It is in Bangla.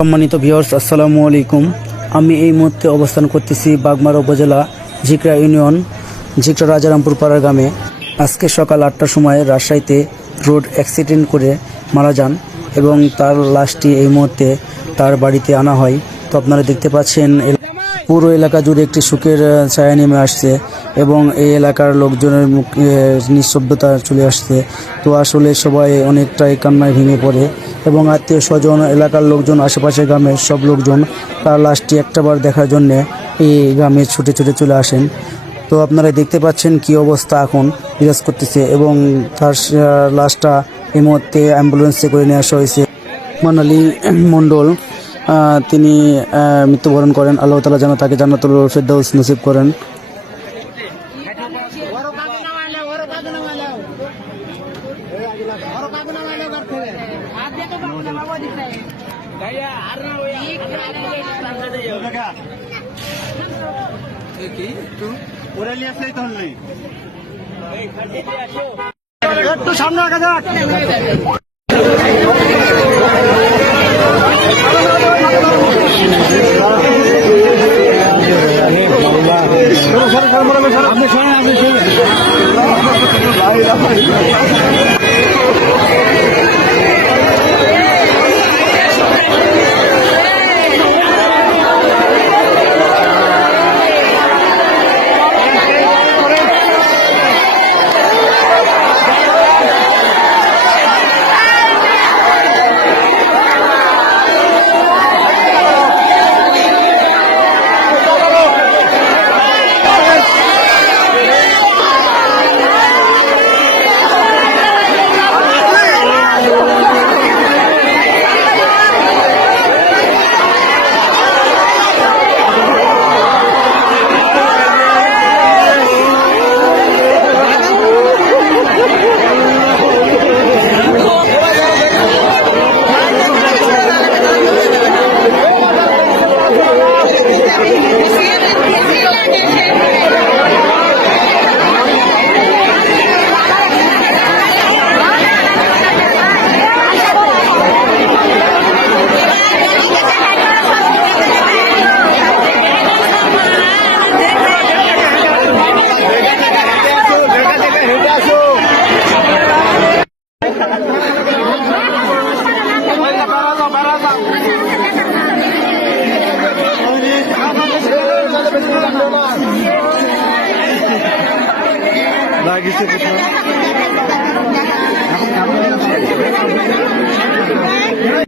সম্মানিত ভিউয়ার্স আসসালামু আলাইকুম। আমি এই মুহূর্তে অবস্থান করতেছি বাগমারা উপজেলা ঝিকরা ইউনিয়ন ঝিকরা রাজারামপুর পাড়া গ্রামে। আজকে সকাল আটটার সময় রাজশাহীতে রোড অ্যাক্সিডেন্ট করে মারা যান এবং তার লাশটি এই মুহূর্তে তার বাড়িতে আনা হয়। তো আপনারা দেখতে পাচ্ছেন পুরো এলাকা জুড়ে একটি সুখের ছায়া নেমে আসছে এবং এই এলাকার লোকজনের মুখে নিঃশব্দতা চলে আসছে। তো আসলে সবাই অনেকটাই কান্নায় ভেঙে পড়ে। এবং আত্মীয় স্বজন, এলাকার লোকজন, আশেপাশে গ্রামের সব লোকজন তার লাশটি একটাবার দেখার জন্য এই গ্রামে ছুটে ছুটে চলে আসেন। তো আপনারা দেখতে পাচ্ছেন কি অবস্থা এখন বিরাজ করতেছে এবং তার লাশটা এই মুহূর্তে অ্যাম্বুলেন্সে করে নিয়ে আসা হয়েছে। মানালি মণ্ডল তিনি মৃত্যুবরণ করেন। আল্লাহ তালা যেন তাকে জান্নাতুল ফেরদাউস নসিব করেন। ওরও কাকু নামাইলে ঘর থেকে আর দিয়ে তো লাগিছে কথা